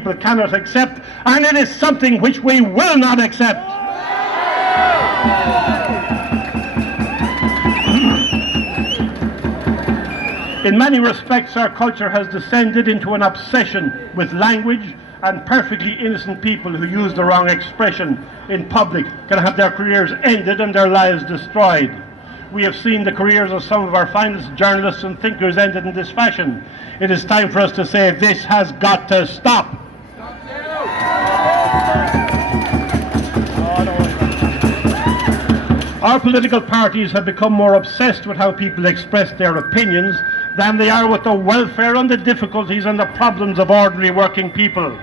people cannot accept, and it is something which we will not accept. In many respects, our culture has descended into an obsession with language, and perfectly innocent people who use the wrong expression in public can have their careers ended and their lives destroyed. We have seen the careers of some of our finest journalists and thinkers ended in this fashion. It is time for us to say this has got to stop. Our political parties have become more obsessed with how people express their opinions than they are with the welfare and the difficulties and the problems of ordinary working people.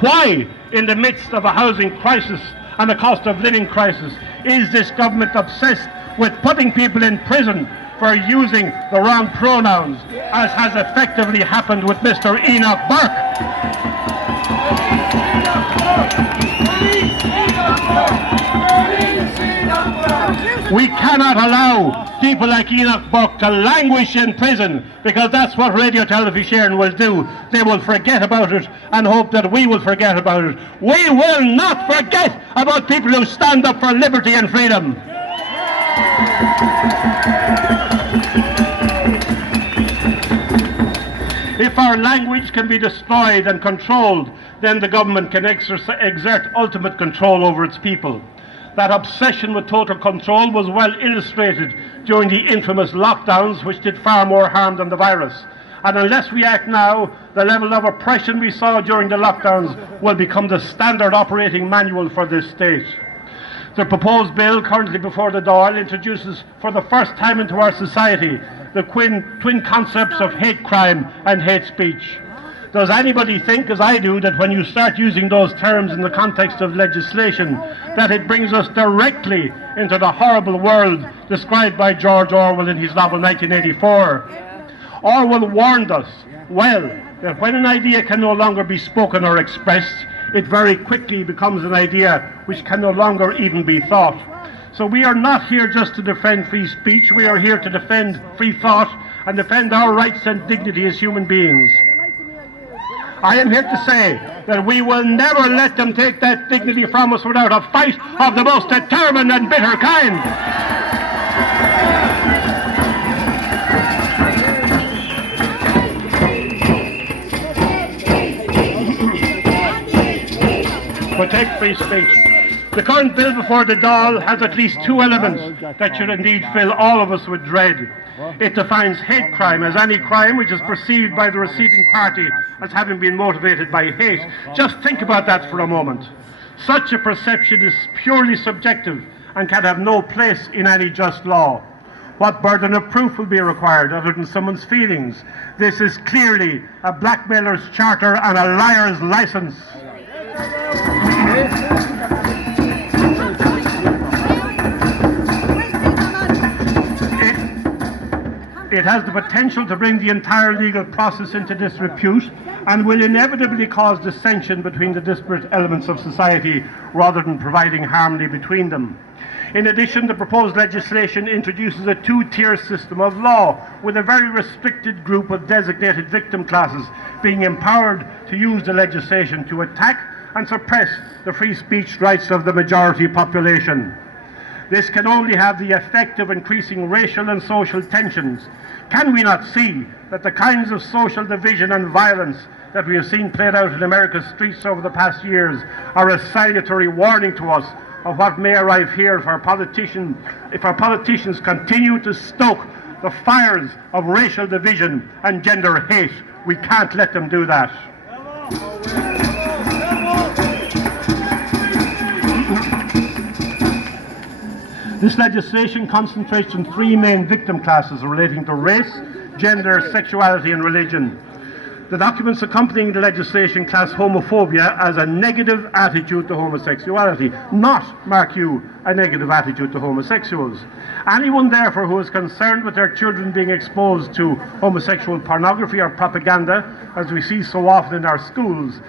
Why, in the midst of a housing crisis and a cost of living crisis, is this government obsessed with putting people in prison for using the wrong pronouns, as has effectively happened with Mr. Enoch Burke? We cannot allow people like Enoch Burke to languish in prison, because that's what Radio Television will do. They will forget about it and hope that we will forget about it. We will not forget about people who stand up for liberty and freedom. If our language can be destroyed and controlled, then the government can exert ultimate control over its people. That obsession with total control was well illustrated during the infamous lockdowns, which did far more harm than the virus. And unless we act now, the level of oppression we saw during the lockdowns will become the standard operating manual for this state. The proposed bill currently before the Dáil introduces for the first time into our society the twin concepts of hate crime and hate speech. Does anybody think, as I do, that when you start using those terms in the context of legislation, that it brings us directly into the horrible world described by George Orwell in his novel 1984? Orwell warned us, well, that when an idea can no longer be spoken or expressed, it very quickly becomes an idea which can no longer even be thought. So we are not here just to defend free speech, we are here to defend free thought and defend our rights and dignity as human beings. I am here to say that we will never let them take that dignity from us without a fight of the most determined and bitter kind. Protect free speech. The current bill before the Dáil has at least two elements that should indeed fill all of us with dread. It defines hate crime as any crime which is perceived by the receiving party as having been motivated by hate. Just think about that for a moment. Such a perception is purely subjective and can have no place in any just law. What burden of proof will be required other than someone's feelings? This is clearly a blackmailer's charter and a liar's license. It has the potential to bring the entire legal process into disrepute and will inevitably cause dissension between the disparate elements of society rather than providing harmony between them. In addition, the proposed legislation introduces a two-tier system of law with a very restricted group of designated victim classes being empowered to use the legislation to attack and suppress the free speech rights of the majority population. This can only have the effect of increasing racial and social tensions. Can we not see that the kinds of social division and violence that we have seen played out in America's streets over the past years are a salutary warning to us of what may arrive here if our politicians continue to stoke the fires of racial division and gender hate? We can't let them do that. This legislation concentrates on three main victim classes relating to race, gender, sexuality and religion. The documents accompanying the legislation class homophobia as a negative attitude to homosexuality, not, mark you, a negative attitude to homosexuals. Anyone, therefore, who is concerned with their children being exposed to homosexual pornography or propaganda, as we see so often in our schools,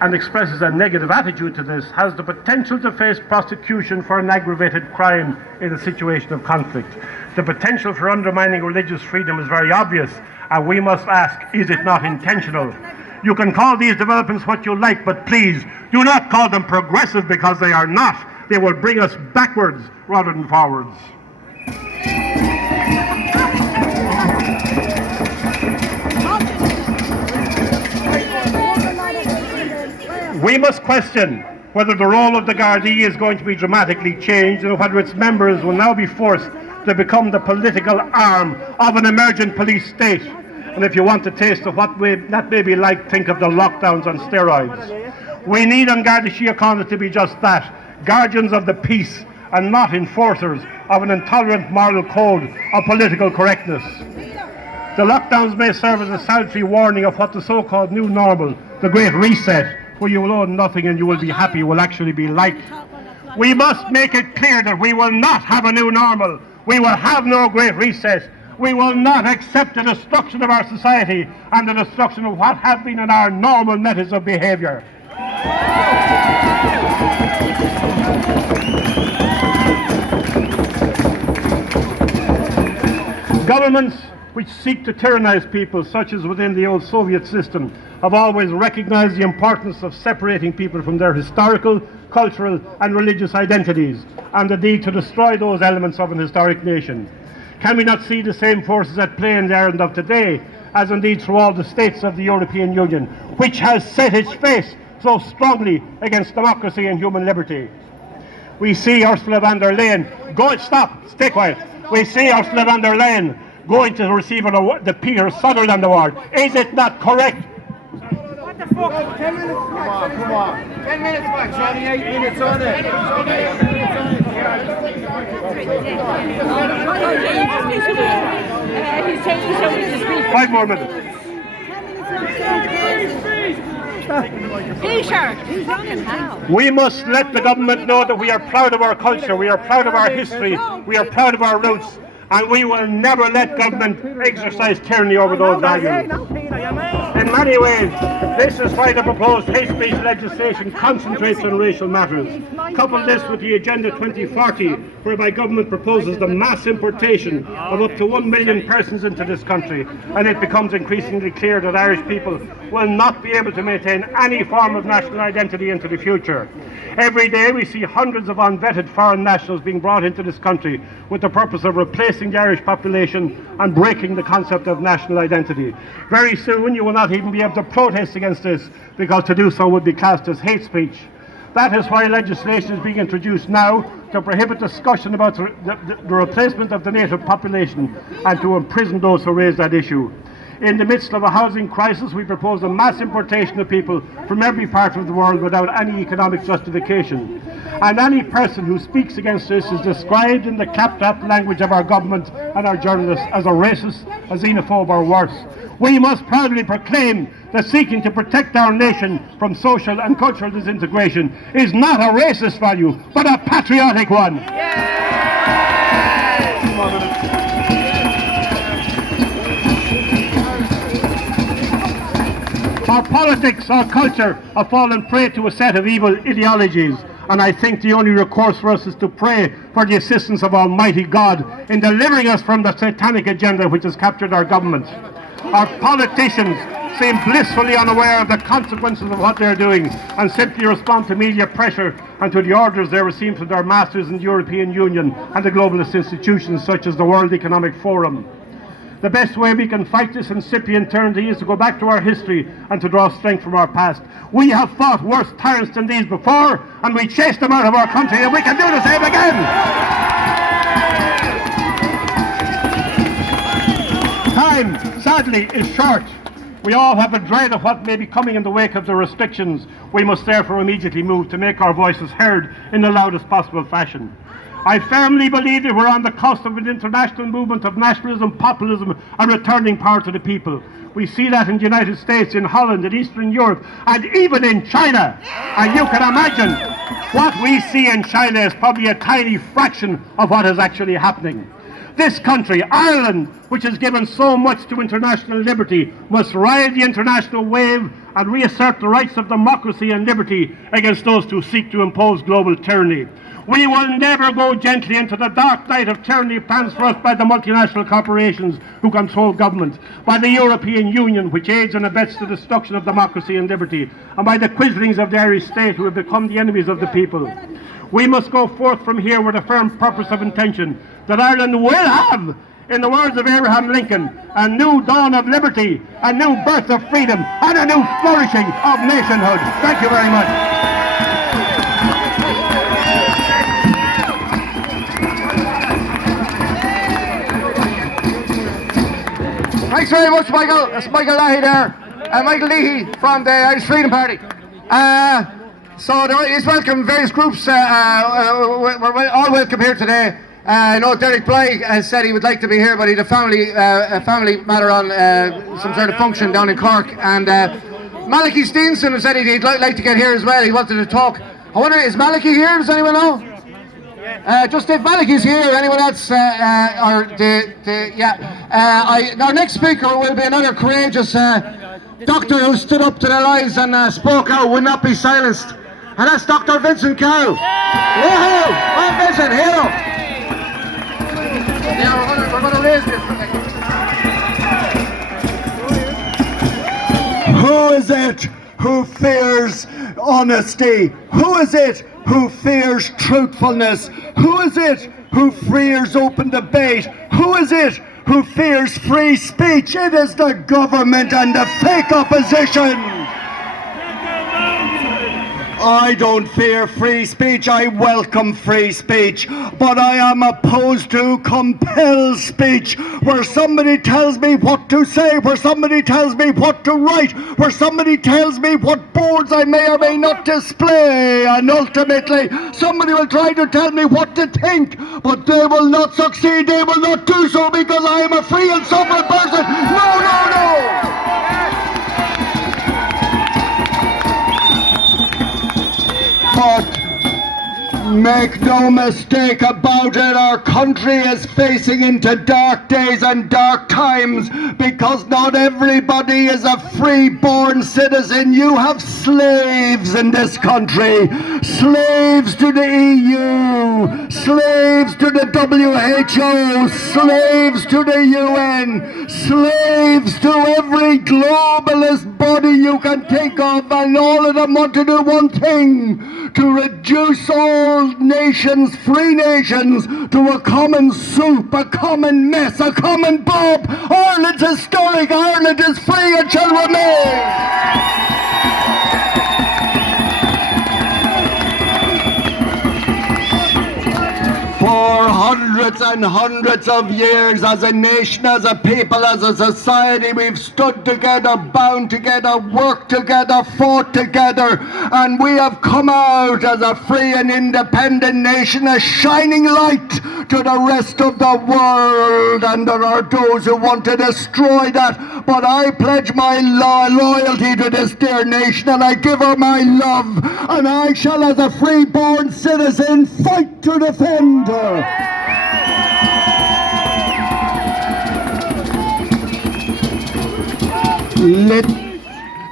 and expresses a negative attitude to this, has the potential to face prosecution for an aggravated crime in a situation of conflict. The potential for undermining religious freedom is very obvious, and we must ask, is it not intentional? You can call these developments what you like, but please do not call them progressive, because they are not. They will bring us backwards rather than forwards. We must question whether the role of the Gardaí is going to be dramatically changed, and whether its members will now be forced to become the political arm of an emergent police state. And if you want a taste of what that may be like, think of the lockdowns on steroids. We need on Garda Síochána to be just that, guardians of the peace and not enforcers of an intolerant moral code of political correctness. The lockdowns may serve as a salutary warning of what the so-called new normal, the Great Reset, where you will own nothing and you will be happy, will actually be like. We must make it clear that we will not have a new normal. We will have no Great Reset. We will not accept the destruction of our society and the destruction of what have been in our normal methods of behaviour. Governments which seek to tyrannize people, such as within the old Soviet system, have always recognized the importance of separating people from their historical, cultural and religious identities, and the need to destroy those elements of an historic nation. Can we not see the same forces at play in the Ireland of today, as indeed through all the states of the European Union, which has set its face so strongly against democracy and human liberty? We see Ursula von der Leyen stay quiet. We see Ursula von der Leyen going to receive the Peter Sutherland Award. Is it not correct? What the fuck? 10 minutes back. Come on. 10 minutes back, Johnny. 8 minutes on it. Ridiculous. 5 more minutes. We must let the government know that we are proud of our culture, we are proud of our history, we are proud of our roots, and we will never let government exercise tyranny over those values. In many ways, this is why the proposed hate speech legislation concentrates on racial matters. Couple this with the Agenda 2040, whereby government proposes the mass importation of up to 1 million persons into this country, and it becomes increasingly clear that Irish people will not be able to maintain any form of national identity into the future. Every day we see hundreds of unvetted foreign nationals being brought into this country with the purpose of replacing the Irish population and breaking the concept of national identity. Very soon you will not even be able to protest against this, because to do so would be classed as hate speech. That is why legislation is being introduced now to prohibit discussion about the replacement of the native population and to imprison those who raise that issue. In the midst of a housing crisis, we propose a mass importation of people from every part of the world without any economic justification. And any person who speaks against this is described in the claptrap language of our government and our journalists as a racist, a xenophobe or worse. We must proudly proclaim that seeking to protect our nation from social and cultural disintegration is not a racist value, but a patriotic one. Our politics, our culture have fallen prey to a set of evil ideologies, and I think the only recourse for us is to pray for the assistance of Almighty God in delivering us from the satanic agenda which has captured our government. Our politicians seem blissfully unaware of the consequences of what they're doing and simply respond to media pressure and to the orders they receive from their masters in the European Union and the globalist institutions such as the World Economic Forum. The best way we can fight this incipient tyranny is to go back to our history and to draw strength from our past. We have fought worse tyrants than these before, and we chased them out of our country, and we can do the same again. Time, sadly, is short. We all have a dread of what may be coming in the wake of the restrictions. We must therefore immediately move to make our voices heard in the loudest possible fashion. I firmly believe that we're on the cusp of an international movement of nationalism, populism and returning power to the people. We see that in the United States, in Holland, in Eastern Europe and even in China. And you can imagine what we see in China is probably a tiny fraction of what is actually happening. This country, Ireland, which has given so much to international liberty, must ride the international wave and reassert the rights of democracy and liberty against those who seek to impose global tyranny. We will never go gently into the dark night of tyranny planned for us by the multinational corporations who control government, by the European Union, which aids and abets the destruction of democracy and liberty, and by the quislings of the Irish state, who have become the enemies of the people. We must go forth from here with a firm purpose of intention that Ireland will have, in the words of Abraham Lincoln, a new dawn of liberty, a new birth of freedom, and a new flourishing of nationhood. Thank you very much. Thanks very much, Michael. That's Michael Leahy there. Michael Leahy from the Irish Freedom Party. So there is welcome, various groups, we're all welcome here today. I know Derek Bly has said he would like to be here, but he had a family matter on some sort of function down in Cork. And Malachy Stevenson has said he'd like to get here as well. He wanted to talk. I wonder, is Malachy here? Does anyone know? Just if Malachy's here, anyone else? Our next speaker will be another courageous doctor who stood up to their lives and spoke out, would not be silenced. And that's Dr. Vincent Carroll. Woohoo! Oh, Vincent, hero! Yeah, we're going to raise this. Who is it who fears honesty? Who is it who fears truthfulness? Who is it who fears open debate? Who is it who fears free speech? It is the government and the fake opposition. I don't fear free speech, I welcome free speech, but I am opposed to compelled speech, where somebody tells me what to say, where somebody tells me what to write, where somebody tells me what boards I may or may not display, and ultimately somebody will try to tell me what to think, but they will not succeed, they will not do so, because I am a free and sovereign person. No, no, no! But make no mistake about it, our country is facing into dark days and dark times, because not everybody is a free-born citizen. You have slaves in this country, slaves to the EU, slaves to the WHO, slaves to the UN, slaves to every globalist body you can think of, and all of them want to do one thing: to reduce all nations, free nations, to a common soup, a common mess, a common bob. Ireland's historic, Ireland is free and shall remain. For hundreds and hundreds of years, as a nation, as a people, as a society, we've stood together, bound together, worked together, fought together, and we have come out as a free and independent nation, a shining light to the rest of the world. And there are those who want to destroy that, but I pledge my loyalty to this dear nation, and I give her my love, and I shall, as a free-born citizen, fight to defend her.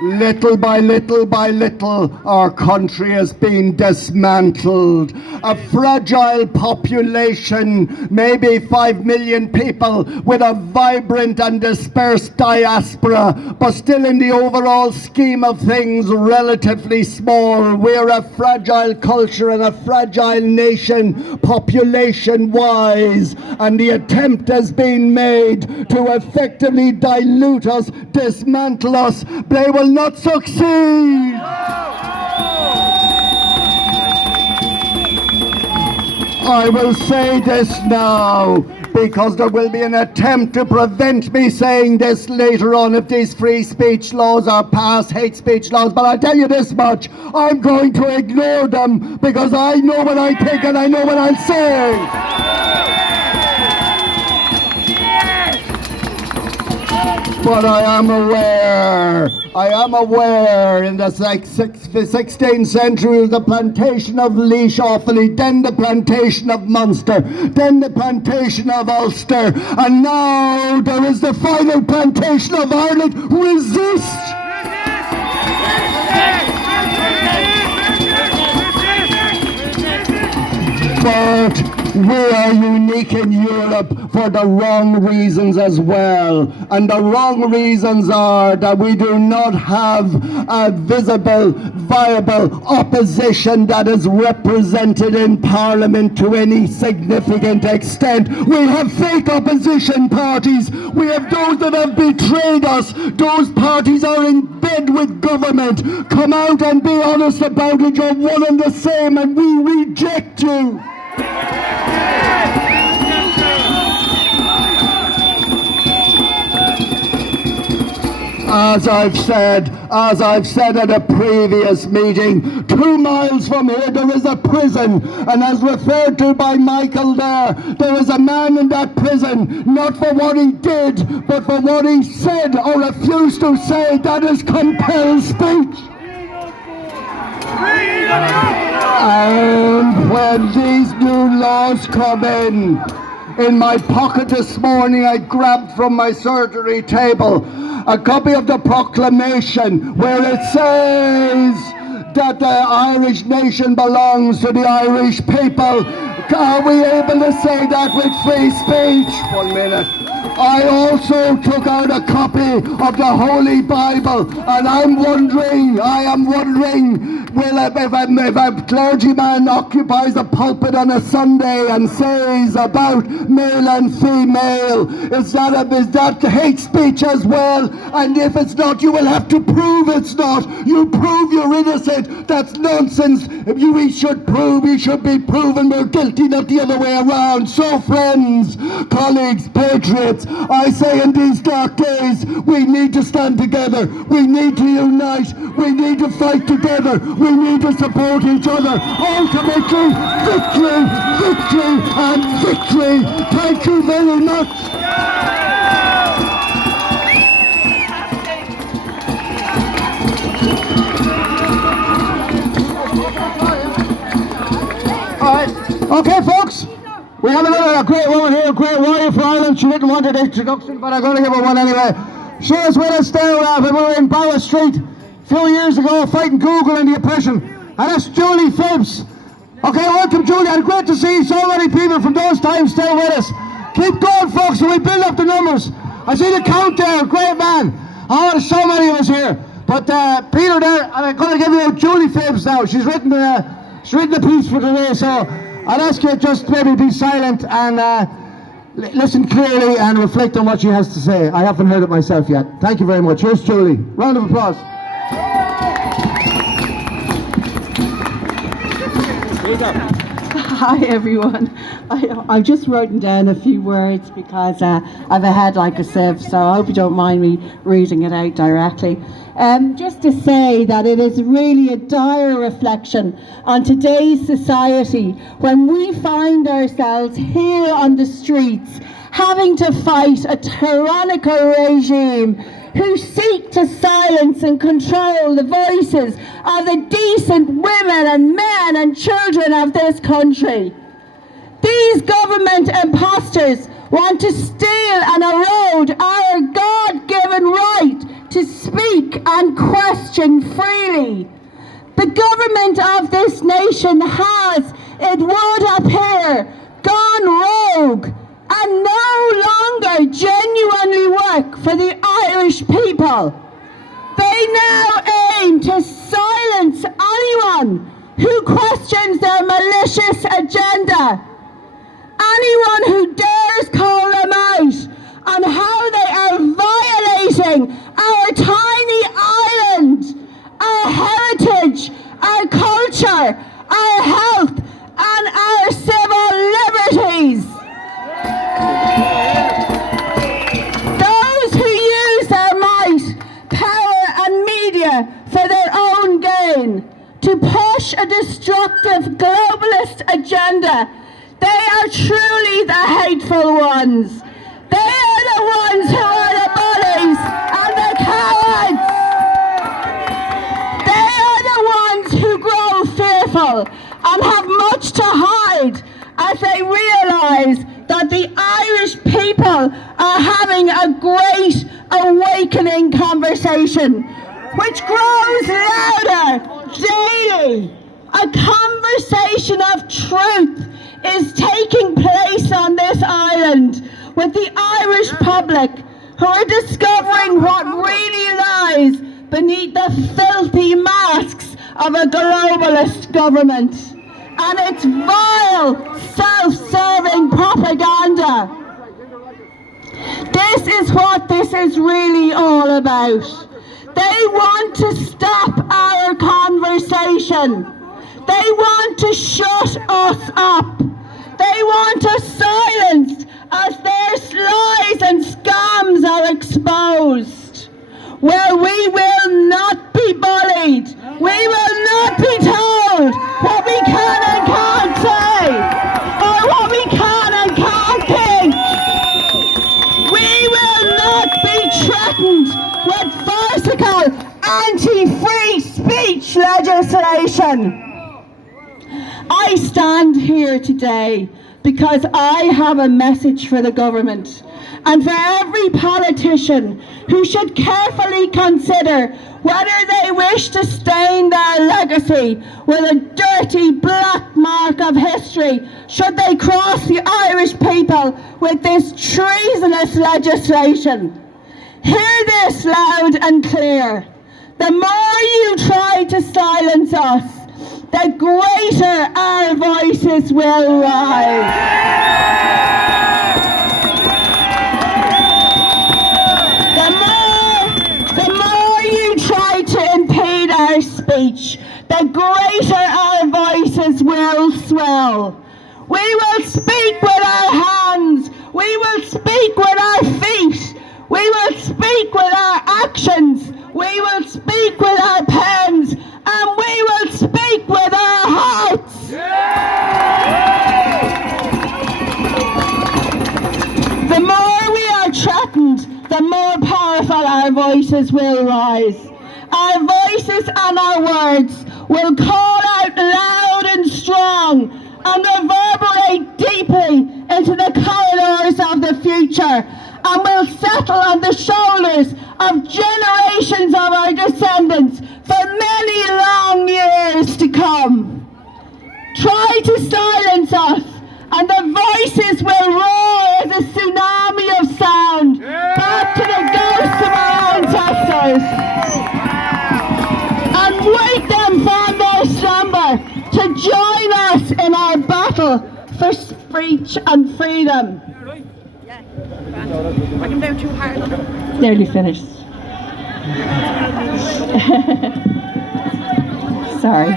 Little by little, our country has been dismantled. A fragile population, maybe 5 million people, with a vibrant and dispersed diaspora, but still in the overall scheme of things relatively small. We're a fragile culture and a fragile nation, population-wise, and the attempt has been made to effectively dilute us, dismantle us. They will not succeed. I will say this now, because there will be an attempt to prevent me saying this later on if these free speech laws are passed, hate speech laws, but I tell you this much: I'm going to ignore them, because I know what I think and I know what I'm saying. But I am aware I am aware in the 16th century the plantation of Laois Offaly, then the plantation of Munster, then the plantation of Ulster, and now there is the final plantation of Ireland. Resist! But we are unique in Europe for the wrong reasons as well. And the wrong reasons are that we do not have a visible, viable opposition that is represented in Parliament to any significant extent. We have fake opposition parties. We have those that have betrayed us. Those parties are in bed with government. Come out and be honest about it. You're one and the same, and we reject you. As I've said at a previous meeting, 2 miles from here there is a prison, and as referred to by Michael there is a man in that prison, not for what he did, but for what he said or refused to say. That is compelled speech. And when these new laws come in my pocket this morning I grabbed from my surgery table a copy of the proclamation where it says that the Irish nation belongs to the Irish people. Are we able to say that with free speech? 1 minute. I also took out a copy of the Holy Bible, and I am wondering, will if a clergyman occupies a pulpit on a Sunday and says about male and female, is that hate speech as well? And if it's not, you will have to prove it's not. You prove you're innocent. That's nonsense. We should be proven we're guilty, not the other way around. So friends, colleagues, patriots, I say in these dark days, we need to stand together. We need to unite. We need to fight together. We need to support each other. Ultimately, victory, victory, and victory. Thank you very much. All right. Okay, folks. We have a great woman here, a great warrior for Ireland. She didn't want an introduction, but I'm going to give her one anyway. She was with us there when we were in Bauer Street a few years ago fighting Google and the oppression. And that's Julie Phibbs. Okay, welcome Julie, and great to see so many people from those times still with us. Keep going, folks, and we build up the numbers. I see the count there, great man. Oh, there's so many of us here. But Peter there, I'm going to give you Julie Phibbs now. She's written the piece for today, so I'd ask you just maybe be silent and listen clearly and reflect on what she has to say. I haven't heard it myself yet. Thank you very much. Here's Julie. Round of applause. Hi everyone. I've just written down a few words because I've a head like a sieve, so I hope you don't mind me reading it out directly. Just to say that it is really a dire reflection on today's society when we find ourselves here on the streets having to fight a tyrannical regime who seek to silence and control the voices of the decent women and men and children of this country. These government imposters want to steal and erode our God-given right to speak and question freely. The government of this nation has, it would appear, gone rogue and no longer genuinely work for the Irish people. They now aim to silence anyone who questions their malicious agenda. Anyone who dares call them out on how they are violating our tiny island, our heritage, our culture, our health, and our civil liberties. Those who use their might, power, and media for their own gain to push a destructive globalist agenda, they are truly the hateful ones. They are the ones who are the bullies and the cowards. people and have much to hide as they realise that the Irish people are having a great awakening conversation, which grows louder daily. A conversation of truth is taking place on this island with the Irish public, who are discovering what really lies beneath the filthy masks of a globalist government and its vile, self-serving propaganda. This is what this is really all about. They want to stop our conversation. They want to shut us up. They want us silenced as their lies and scams are exposed. Well, we will not be bullied. We will not be told what we can and can't say, or what we can and can't think. We will not be threatened with farcical anti-free speech legislation. I stand here today because I have a message for the government and for every politician who should carefully consider whether they wish to stain their legacy with a dirty black mark of history should they cross the Irish people with this treasonous legislation. Hear this loud and clear. The more you try to silence us, the greater our voices will rise. The more you try to impede our speech, the greater our voices will swell. We will speak with our hands. We will speak with our feet. We will speak with our actions. We will speak with our pens. And we will speak with our hearts. The more we are threatened, the more powerful our voices will rise. Our voices and our words will call out loud and strong and reverberate deeply into the corridors of the future, and will settle on the shoulders of generations of our descendants for many long years to come. Try to silence us, and the voices will roar as a tsunami of sound back to the ghosts of our ancestors, and wake them from their slumber to join us in our battle for speech and freedom. Nearly finished. Sorry.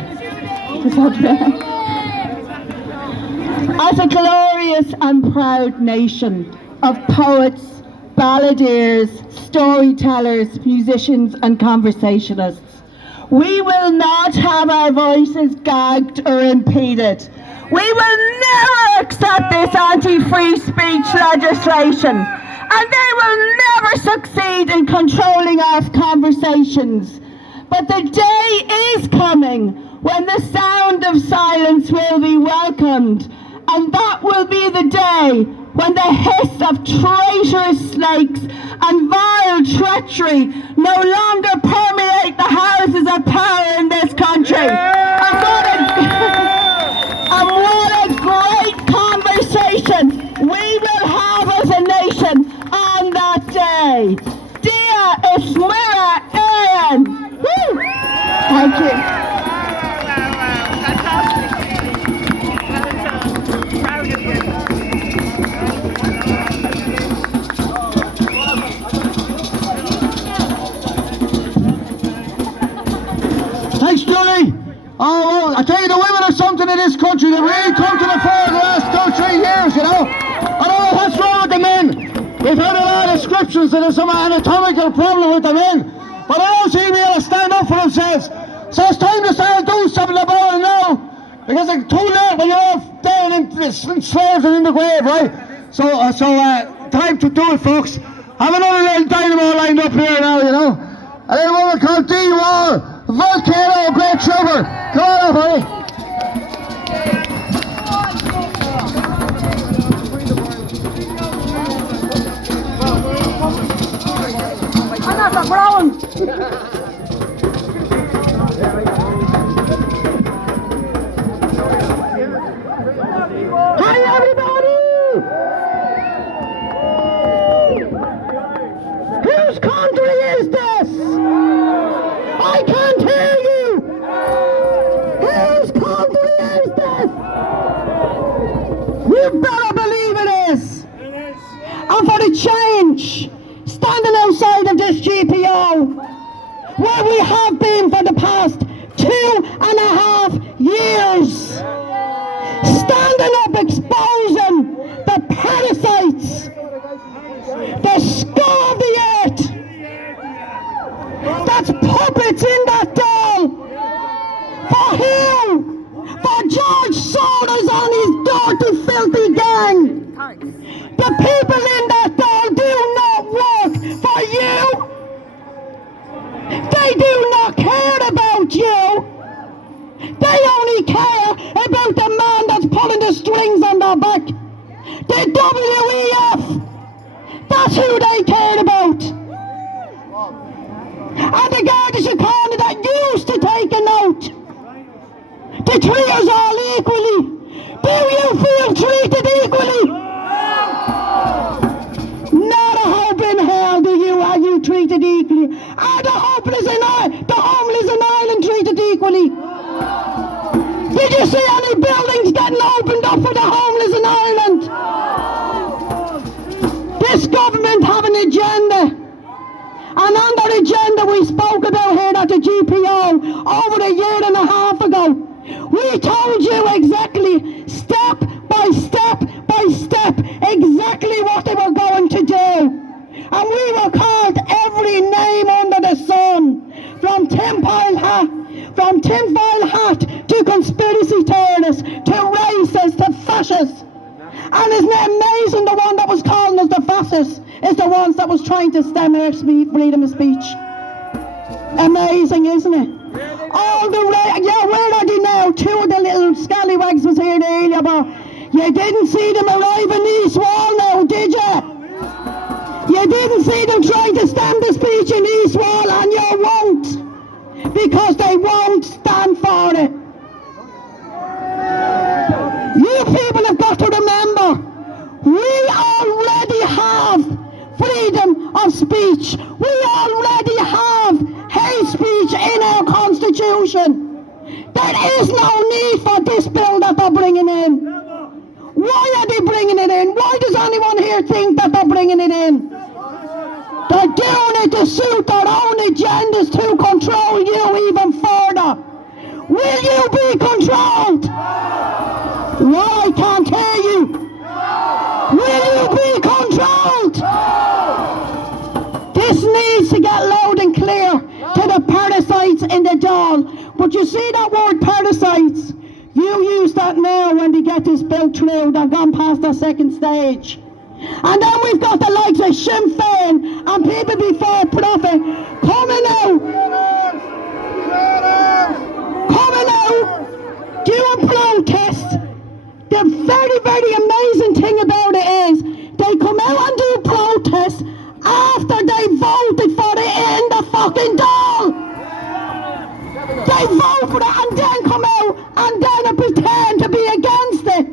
As a glorious and proud nation of poets, balladeers, storytellers, musicians and conversationalists, we will not have our voices gagged or impeded. We will never accept this anti-free speech legislation, and they will never succeed in controlling our conversations. But the day is coming when the sound of silence will be welcomed, and that will be the day when the hiss of traitorous snakes and vile treachery no longer permeate the houses of power in this country. And what a great conversation we will have as a nation on that day. Dia Ismira Aaron. Woo! Thank you. Thanks, Julie. Oh, well, I tell you, the women are something in this country. They've really come to the fore the last 2 or 3 years, you know. I don't know what's wrong with the men. We've heard a lot of descriptions that there's some anatomical problem with the men, but I don't seem to be able to stand up for themselves. So it's time to start doing something about it now, because it's too late when you're off down and enslaved and in the grave, right? So time to do it, folks. I have another little dynamo lined up here now, you know. A little woman called D-Wall, Volcano, great trooper. Come on up, honey. Pass it round. Hi everybody! Whose country is this? I can't hear you! Whose country is this? You better believe it is! And for the change, standing outside of this GPO, where we have been for the past 2.5 years, standing up exposing the parasites, the scum of the earth, that's puppets in that doll. For who? For George Soros and his dirty, filthy gang. The people in that doll do not work for you. They do not care about you. They only care about the man that's pulling the strings on their back. The WEF. That's who they cared about. And the Garda Síochána that used to take a note to treat us all equally. Do you feel treated equally? Not a hope in hell do you are you treated equally. Are the homeless in Ireland treated equally? Did you see any buildings getting opened up for the homeless in Ireland? This government have an agenda. And on their agenda we spoke about here at the GPO over 1.5 years ago. We told you exactly, step by step by step, exactly what they were going to do. And we were called every name under the sun, from tinfoil hat to conspiracy theorists, to racists, to fascists. And isn't it amazing, the one that was calling us the fascists is the ones that was trying to stem our freedom of speech. Amazing, isn't it? All the where are they now? 2 of the little scallywags was here earlier, but you didn't see them arrive in East Wall now, did you? You didn't see them trying to stem the speech in East Wall, and you won't, because they won't stand for it. You people have got to remember, we already have freedom of speech. We already have hate speech in our constitution. There is no need for this bill that they're bringing in. Why are they bringing it in? Why does anyone here think that they're bringing it in? They're doing it to suit their own agendas to control you even further. Will you be controlled? Well, I can't hear you. Will you be controlled? This needs to get loud and clear to the parasites in the doll. But you see that word parasites? You use that now when they get this bill through. They've gone past the second stage. And then we've got the likes of Sinn Féin and people before profit coming out doing protests. The very, very amazing thing about it is they come out and do protests after they voted for the end of fucking doll. They vote for it and then come out and then pretend to be against it.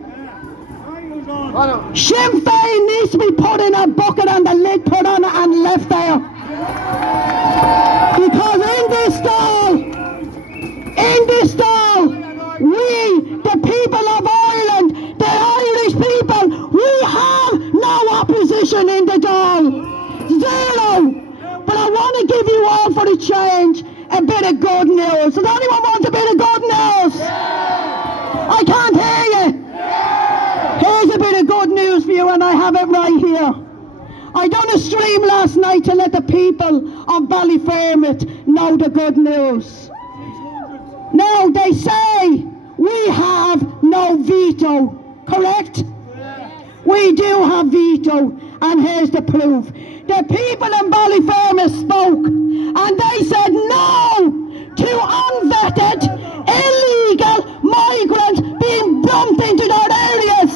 Sinn Féin needs to be put in a bucket and the lid put on it and left there. Because in this stall, we, the people of Ireland, the Irish people, we have no opposition in the doll. Zero. But I want to give you all for the change a bit of good news. Does anyone want a bit of good news? I can't hear you. Here's a bit of good news for you, and I have it right here. I done a stream last night to let the people of Ballyfermot know the good news. Now, they say we have no veto, correct? We do have veto, and here's the proof. The people in Ballyfermot spoke, and they said no to unvetted, illegal migrants being bumped into their areas.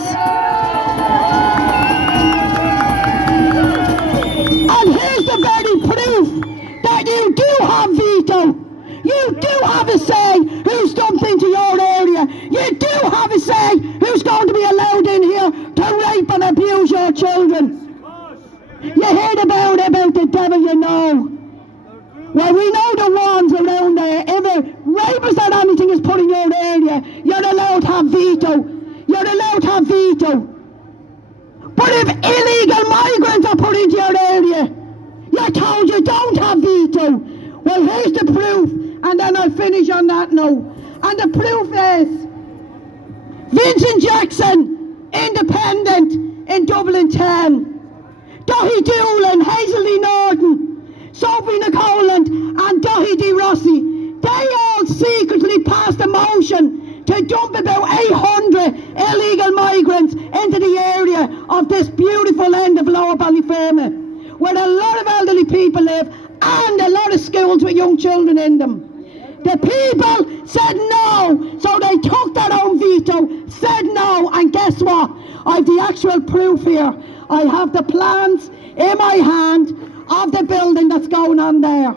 And here's the very proof. say who's going to be allowed in here to rape and abuse your children. You heard about the devil you know. Well, we know the ones around there. If a rapist or anything is put in your area, you're allowed to have veto. You're allowed to have veto. But if illegal migrants are put into your area, you're told you don't have veto. Well, here's the proof, and then I'll finish on that note. And the proof is Vincent Jackson, Independent in Dublin 10. Daithí Doolan, Hazel Lee Norton, Sophie Nicoland and Daithí D. Rossi, they all secretly passed a motion to dump about 800 illegal migrants into the area of this beautiful end of Lower Ballyfermot, where a lot of elderly people live and a lot of schools with young children in them. The people said no, so they took their own veto, said no, and guess what? I've the actual proof here. I have the plans in my hand of the building that's going on there.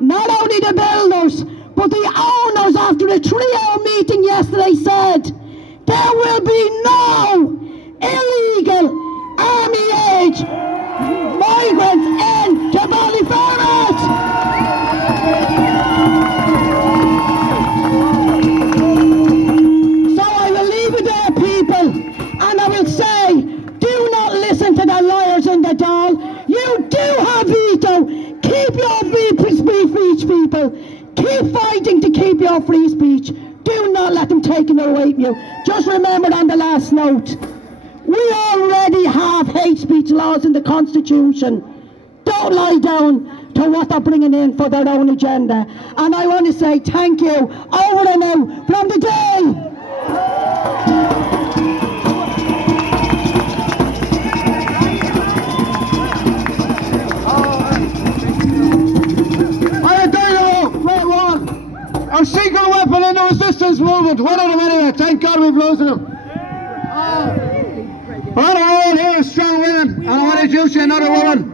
Not only the builders, but the owners, after a 3-hour meeting yesterday, said there will be no illegal army age migrants into Ballyfermot. So I will leave it there, people, and I will say, do not listen to the liars in the Dáil. You do have veto. Keep your free speech, people. Keep fighting to keep your free speech. Do not let them take it away from you. Just remember on the last note, we already have hate speech laws in the Constitution. Don't lie down to what they're bringing in for their own agenda. And I want to say thank you. Over and out from the Dáil. Our secret weapon in the resistance movement. One of them anyway. Thank God we've lost them. What a role here, strong women. And I want to introduce you another woman.